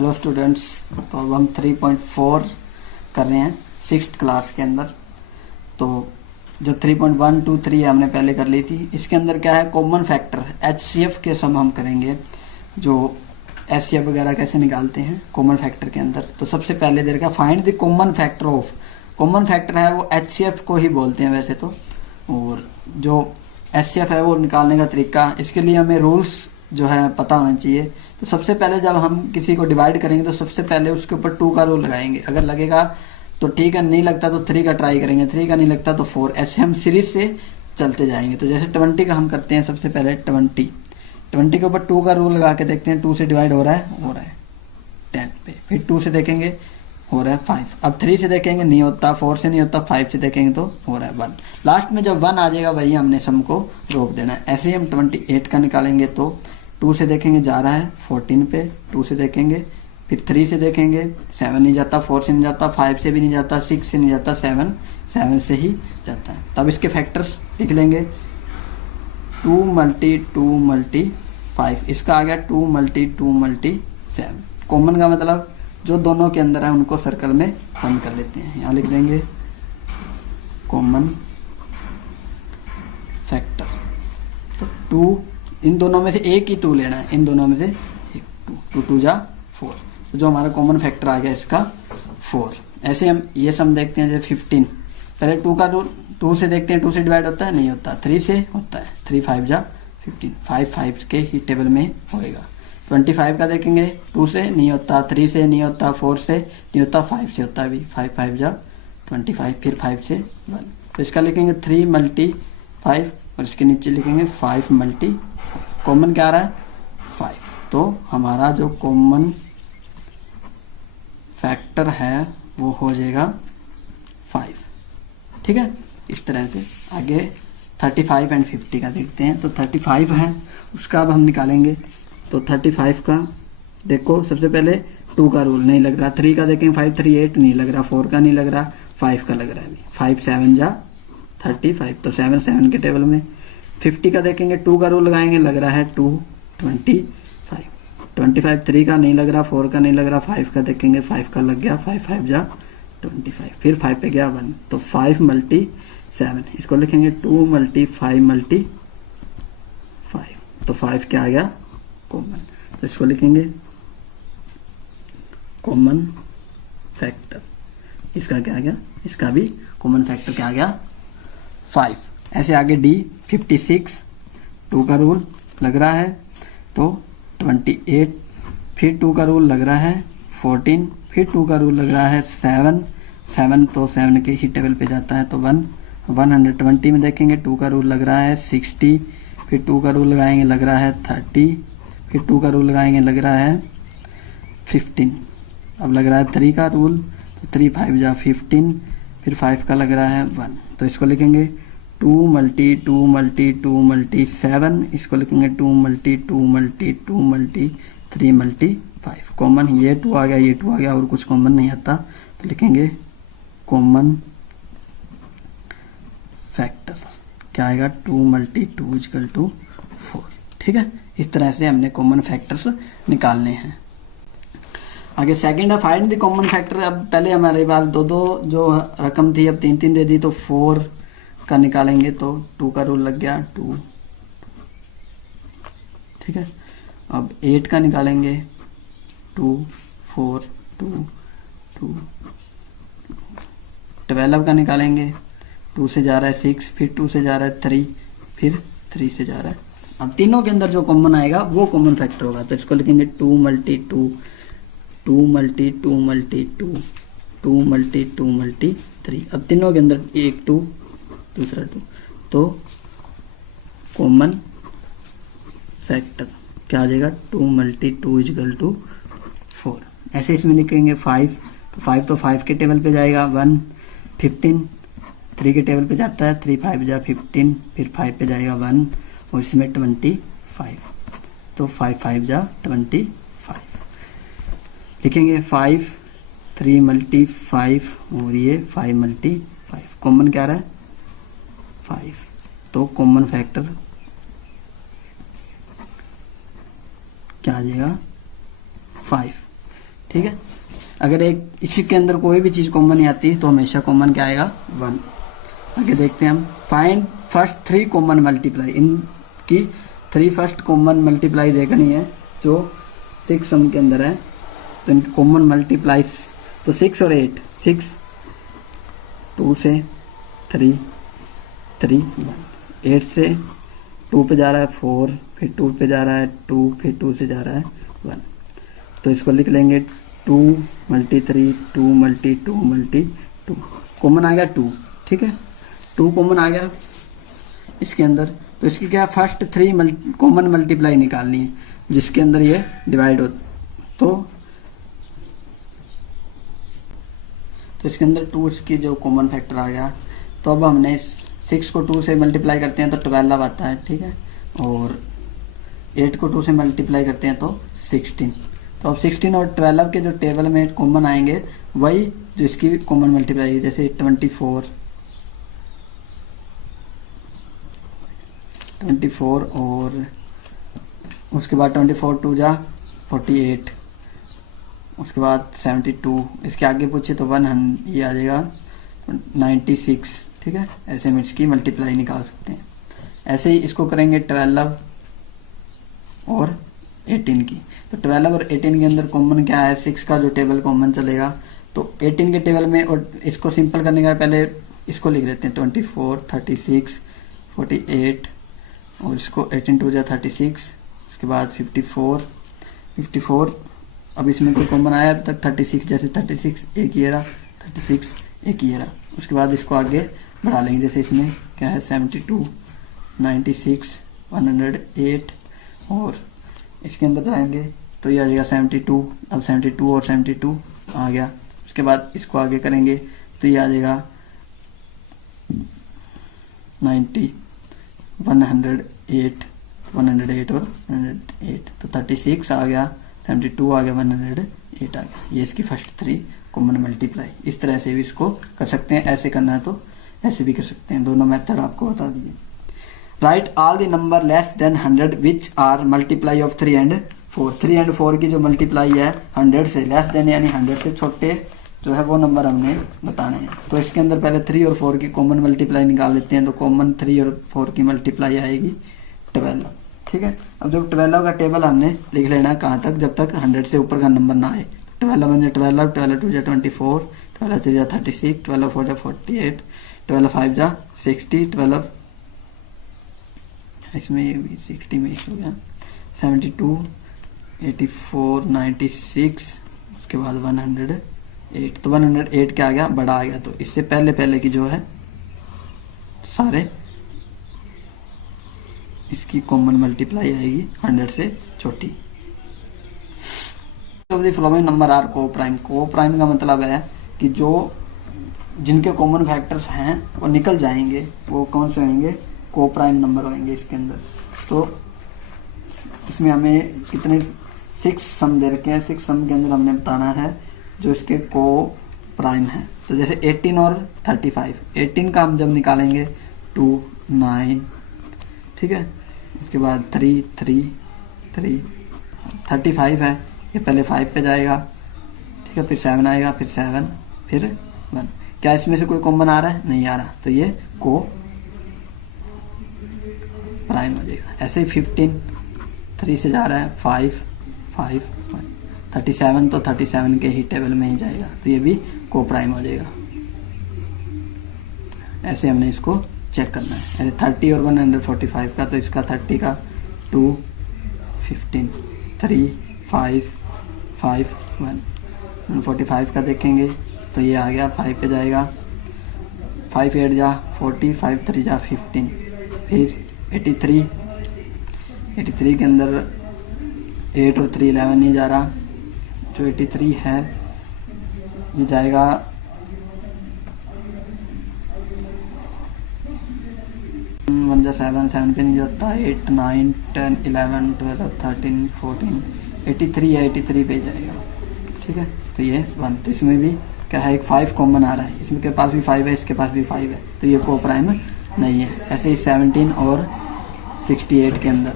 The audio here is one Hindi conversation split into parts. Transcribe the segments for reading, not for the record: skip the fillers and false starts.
हेलो स्टूडेंट्स, तो अब हम 3.4 कर रहे हैं सिक्स्थ क्लास के अंदर। तो जो 3.1, 2, 3 हमने पहले कर ली थी, इसके अंदर क्या है, कॉमन फैक्टर HCF के सम हम करेंगे। जो HCF वगैरह कैसे निकालते हैं कॉमन फैक्टर के अंदर। तो सबसे पहले दे रखा find the common factor of. Common factor है वो HCF को ही बोलते हैं वैसे तो। और जो HCF है वो निकालने का तरीका, इसके लिए हमें रूल्स जो है पता होना चाहिए। तो सबसे पहले जब हम किसी को डिवाइड करेंगे तो सबसे पहले उसके ऊपर 2 का रूल लगाएंगे। अगर लगेगा तो ठीक है, नहीं लगता तो 3 का ट्राई करेंगे, 3 का नहीं लगता तो 4। ऐसे हम सीरीज से चलते जाएंगे। तो जैसे 20 का हम करते हैं, सबसे पहले 20 के ऊपर 2 का रूल लगा के देखते हैं, 2 से डिवाइड हो रहा है 10 पे। फिर 2 से देखेंगे हो रहा है 5। अब 3 से देखेंगे नहीं होता, 4 से नहीं होता, 5 से देखेंगे तो हो रहा है 1। लास्ट में जब 1 आ जाएगा वही हमने सम को रोक देना है। ऐसे ही हम 28 का निकालेंगे तो 2 से देखेंगे जा रहा है 14 पे, 2 से देखेंगे, फिर 3 से देखेंगे 7 नहीं जाता, 4 से नहीं जाता, 5 से भी नहीं जाता, 6 से नहीं जाता, 7 से ही जाता है। तब इसके फैक्टर्स लिख लेंगे 2 मल्टी 2 मल्टी 5। इसका आ गया 2 मल्टी 2 मल्टी 7। कॉमन का मतलब जो दोनों के अंदर है उनको सर्कल में बंद कर लेते हैं। यहाँ लिख देंगे कॉमन फैक्टर। तो 2, इन दोनों में से एक ही 2 लेना है, इन दोनों में से एक 2, 2 जा 4। तो जो हमारा कॉमन फैक्टर आ गया इसका 4। ऐसे हम ये सम देखते हैं, जैसे 15, पहले 2 का रूल, 2 से देखते हैं 2 से डिवाइड होता है, नहीं होता, 3 से होता है, 3 5 जा 15, 5 के ही टेबल में होएगा। 25 का देखेंगे 2 से नहीं होता, 3 से नहीं होता, 4 से नहीं होता, 5 से होता है भी, 5 5 जा 25, फिर 5 से 1। तो इसका लिखेंगे 3 मल्टी 5 और इसके नीचे लिखेंगे 5 मल्टी 5। कॉमन क्या आ रहा है 5। तो हमारा जो कॉमन फैक्टर है वो हो जाएगा 5। ठीक है, इस तरह से। आगे 35 एंड 50 का देखते हैं। तो 35 है, उसका अब हम निकालेंगे। तो 35 का देखो, सबसे पहले 2 का रूल नहीं लग रहा, 3 का देखेंगे 5 3 8 नहीं लग रहा, 4 का नहीं लग रहा, 5 का लग रहा है। 5 7 जा 35, तो 7 के टेबल में। 50 का देखेंगे 2 का रूल लगाएंगे, लग रहा है 2 25। 25 3 का नहीं लग रहा, 4 का नहीं लग रहा, 5 का देखेंगे 5 का लग गया, 5 5 जा 25, फिर 5 पे गया 1। तो 5 मल्टी 7, इसको लिखेंगे 2 मल्टी 5 मल्टी 5। तो 5 क्या आ गया कॉमन। तो इसको लिखेंगे कॉमन फैक्टर। इसका क्या आ गया, इसका भी कॉमन फैक्टर क्या आ गया 5। ऐसे आगे D 56, 2 का रूल लग रहा है तो 28, फिर 2 का रूल लग रहा है 14, फिर 2 का रूल लग रहा है 7 तो 7 के ही टेबल पे जाता है तो 1। 120 में देखेंगे 2 का रूल लग रहा है 60, फिर 2 का रूल लगाएंगे लग रहा है 30, फिर 2 का रूल लगाएंगे लग रहा है 15। अब लग रहा है 3 का रूल, तो 3 5 जा 15, फिर 5 का लग रहा है 1। तो इसको लिखेंगे 2 मल्टी 2 मल्टी 2 मल्टी 7, इसको लिखेंगे 2 multi 2 multi 2 multi 3 multi 5। Common ये 2 आ गया, ये 2 आ गया, और कुछ कॉमन नहीं आता, तो लिखेंगे कॉमन फैक्टर क्या आएगा 2 मल्टी 2 इक्वल टू 4। ठीक है, इस तरह से हमने कॉमन फैक्टर्स निकालने हैं। आगे सेकंड है फाइंड द कॉमन फैक्टर। अब पहले हमारे पास 2 जो रकम थी, अब 3 दे दी, तो 4 का निकालेंगे तो 2 का रूल लग गया 2। ठीक है, अब 8 का निकालेंगे 2 4 2 2। 12 का निकालेंगे, 2 से जा रहा है 6, फिर 2 से जा रहा है 3, फिर 3 से जा रहा है। अब तीनों के अंदर जो कॉमन आएगा वो कॉमन फैक्टर होगा। तो इसको लिखेंगे 2 multi 2 2 multi 2 multi 2 2 multi 2 multi 3। अब तीनों के अंदर एक 2 दूसरा 2, तो कॉमन फैक्टर क्या आ जाएगा 2 मल्टी 2 इक्वल टू 4। ऐसे इसमें लिखेंगे 5, तो 5 तो 5 के टेबल पे जाएगा 1। 15 3 के टेबल पे जाता है, 3 5 जा 15, फिर 5 पे जाएगा 1, और इसमें 25, तो 5 5 जा 25। लिखेंगे 5 3 मल्टी 5 और ये 5 मल्टी 5। कॉमन क्या रहा है 5। तो कॉमन फैक्टर क्या आ जाएगा 5। ठीक है। अगर एक इसी के अंदर कोई भी चीज़ कॉमन नहीं आती तो हमेशा कॉमन क्या आएगा 1। आगे देखते हैं हम, फाइंड फर्स्ट 3 कॉमन मल्टीप्लाई। इनकी 3 फर्स्ट कॉमन मल्टीप्लाई देखनी है जो 6 सम के अंदर है। तो इनकी कॉमन मल्टीप्लाई तो 6 और 8, 6 2 से 3 3 1, 8 से 2 पे जा रहा है 4, फिर 2 पे जा रहा है 2, फिर 2 से जा रहा है 1। तो इसको लिख लेंगे 2 × 3 2 × 2 × 2, कॉमन आ गया 2, ठीक है। 2 कॉमन आ गया इसके अंदर। तो इसकी क्या फर्स्ट 3 कॉमन मल्टीप्लाई निकालनी है जिसके अंदर ये डिवाइड हो। तो इसके अंदर 2 इसकी जो कॉमन फैक्टर आ गया। तो अब हमने 6 को 2 से मल्टीप्लाई करते हैं तो 12 आता है, ठीक है। और 8 को 2 से मल्टीप्लाई करते हैं तो 16। तो अब 16 और 12 के जो टेबल में कॉमन आएंगे वही जो इसकी कॉमन मल्टीप्लाई है, जैसे 24 और उसके बाद 24 2 जा 48, उसके बाद 72, इसके आगे पूछे तो 100 ये आ जाएगा 96, ठीक है। ऐसे हम इसकी मल्टीप्लाई निकाल सकते हैं। ऐसे ही इसको करेंगे 12 और 18 की। तो 12 और 18 के अंदर कॉमन क्या है, 6 का जो टेबल कॉमन चलेगा। तो 18 के टेबल में, और इसको सिंपल करने का पहले इसको लिख देते हैं 24 36 48, और इसको 18 2 जा 36, उसके बाद 54। अब इसमें कोई कॉमन आया अब तक 36, जैसे 36 एक ये रहा, 36 एक ये रहा। उसके बाद इसको आगे बढ़ा लेंगे, जैसे इसमें क्या है 72 96 108, और इसके अंदर जाएंगे तो ये आ जाएगा 72। अब 72 और 72 आ गया। उसके बाद इसको आगे करेंगे तो ये आ जाएगा 90 108 और 108, तो 36 आ गया, 72 आ गया, 108 आ गया। ये इसकी फर्स्ट 3 कॉमन मल्टीप्लाई। इस तरह से भी इसको कर सकते हैं, ऐसे करना है तो ऐसे भी कर सकते हैं। दोनों मेथड आपको बता दिए। Write all the number less than 100 which are multiply of 3 and 4। 3 and 4 की जो मल्टीप्लाई है 100 से, लेस देन यानी 100 से छोटे जो है वो नंबर हमने बताने हैं। तो इसके अंदर पहले 3 और 4 की कॉमन मल्टीप्लाई निकाल लेते हैं। तो कॉमन 3 और 4 की मल्टीप्लाई आएगी 12, ठीक है। अब जब 12 का टेबल हमने लिख लेना है कहाँ तक, जब तक 100 से ऊपर का नंबर ना आए। 12 1 जा 12, 12 2 जा 24, 12 3 जा 36, 12 4 जा 48, 12 5 जा 60, 12 इसमें ये भी 60 में हो गया 72 84 96, उसके बाद 108। तो 108 क्या आ गया, बड़ा आ गया। तो इससे पहले की जो है सारे इसकी कॉमन मल्टीप्लाई आएगी 100 से छोटी। फॉलोइंग नंबर आर को प्राइम। को प्राइम का मतलब है कि जो जिनके कॉमन फैक्टर्स हैं वो निकल जाएंगे, वो कौन से होंगे, को प्राइम नंबर होंगे इसके अंदर। तो इसमें हमें कितने 6 सम दे रखे हैं। 6 सम के अंदर हमने बताना है जो इसके को प्राइम है। तो जैसे 18 और 35, 18 का हम जब निकालेंगे 2 9, ठीक है। उसके बाद 3 3 3, 35 है, ये पहले 5 पे जाएगा, ठीक है। फिर 7 आएगा, फिर 7, फिर 1। क्या इसमें से कोई कॉमन आ रहा है, नहीं आ रहा, तो ये को प्राइम हो जाएगा। ऐसे ही 15 3 से जा रहा है 5 5 1, 37 तो 37 के ही टेबल में ही जाएगा, तो ये भी को प्राइम हो जाएगा। ऐसे हमने इसको चेक करना है। ऐसे 30 और 145 का, तो इसका 30 का 2 15 3 5 5 1, 145 का देखेंगे तो ये आ गया 5 पे जाएगा, 5 8 जा 40, 5 3 जा 15, फिर 83 के अंदर 8 और 3 11 नहीं जा रहा, जो 83 है ये जाएगा 1 जा 7 7 पे नहीं जाता, 8 9 10 11 12 13 14, 83 है, 83 पे जाएगा, ठीक है। तो ये 1, तो इसमें भी क्या है, एक 5 कॉमन आ रहा है, इसमें के पास भी 5 है, इसके पास भी 5 है, तो ये को प्राइम नहीं है। ऐसे ही 17 और 68 के अंदर,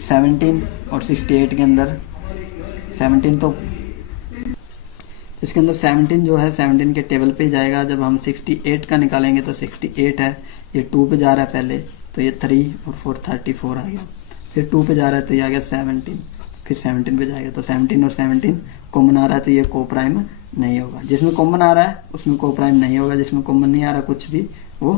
17 और 68 के अंदर 17 तो तो इसके अंदर 17 जो है 17 के टेबल पे जाएगा। जब हम 68 का निकालेंगे तो 68 है, ये 2 पे जा रहा है पहले, तो ये 3 और 4 34 आ गया। फिर 2 पे जा रहा है तो ये आ गया 17, फिर 17 पे जाएगा तो 17 और 17 कॉमन आ रहा है तो ये को प्राइम नहीं होगा। जिसमें कॉमन आ रहा है उसमें को प्राइम नहीं होगा, जिसमें कॉमन नहीं आ रहा कुछ भी वो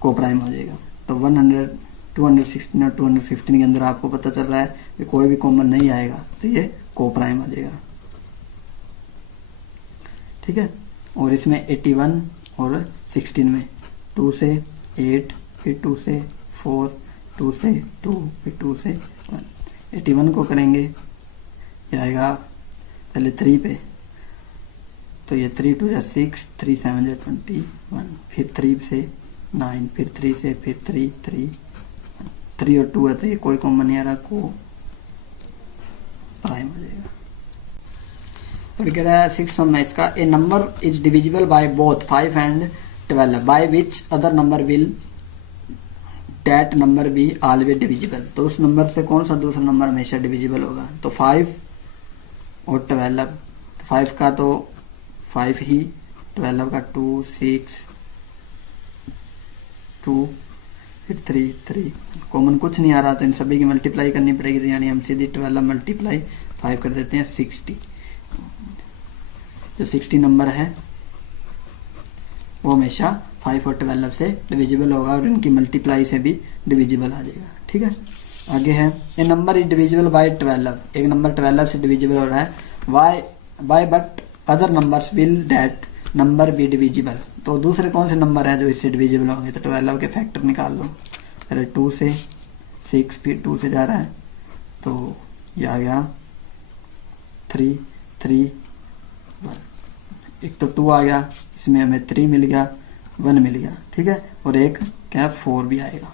को प्राइम हो जाएगा। तो 100, 216 और 215 के अंदर आपको पता चल रहा है कि कोई भी कॉमन नहीं आएगा तो ये को प्राइम हो जाएगा, ठीक है। और इसमें 81 और 16 में 2 से 8, फिर 2 से 4, 2 से 2, फिर 2 से 1। 81 को करेंगे ये आएगा पहले 3 पे, तो ये 3 2 जा 6, 3 7 जा 21, फिर 3 से 9, फिर 3 से फिर 3 3 3 और 2 है तो ये कोई कॉमन नहीं आ रहा, को प्राइम हो जाएगा। अभी कह रहा है 6 सम है इसका, a number is divisible by both 5 and 12 by which other number will that number be always divisible. तो उस नंबर से कौन सा दूसरा नंबर हमेशा डिविजिबल होगा। तो 5 और 12, 5 का तो 5 ही, 12 का 2 6 2, फिर 3 3, कॉमन कुछ नहीं आ रहा तो इन सभी की मल्टीप्लाई करनी पड़ेगी। तो यानी हम सीधी 12 मल्टीप्लाई 5 कर देते हैं 60। जो 60 नंबर है वो हमेशा 5 और 12 से डिविजिबल होगा और इनकी मल्टीप्लाई से भी डिविजिबल आ जाएगा, ठीक है। आगे है a number is divisible by 12, एक नंबर 12 से डिविजिबल हो रहा है। Why but other numbers will that number be divisible. तो दूसरे कौन से नंबर है जो इससे डिविजिबल होंगे। तो 12 के फैक्टर निकाल लो, पहले 2 से 6, फिर 2 से जा रहा है तो ये आ गया 3 3 1। एक तो 2 आ गया, इसमें हमें 3 मिल गया, 1 मिल गया, ठीक है। और एक क्या 4 भी आएगा,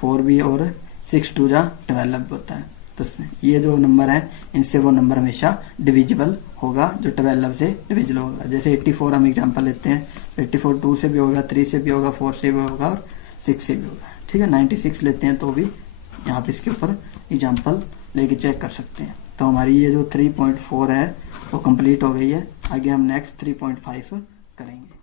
4 भी, और 6 2 जा 12 होता है। तो ये जो नंबर है इनसे वो नंबर हमेशा डिविजिबल होगा जो 12 से डिविजिबल होगा। जैसे 84 हम एग्जांपल लेते हैं, 84 2 से भी होगा, 3 से भी होगा, 4 से भी होगा और 6 से भी होगा, ठीक है। 96 लेते हैं तो भी यहाँ पे इसके ऊपर एग्जांपल लेके चेक कर सकते हैं। तो हमारी ये जो 3.4 है वो कंप्लीट हो गई है। आगे हम नेक्स्ट 3.5 करेंगे।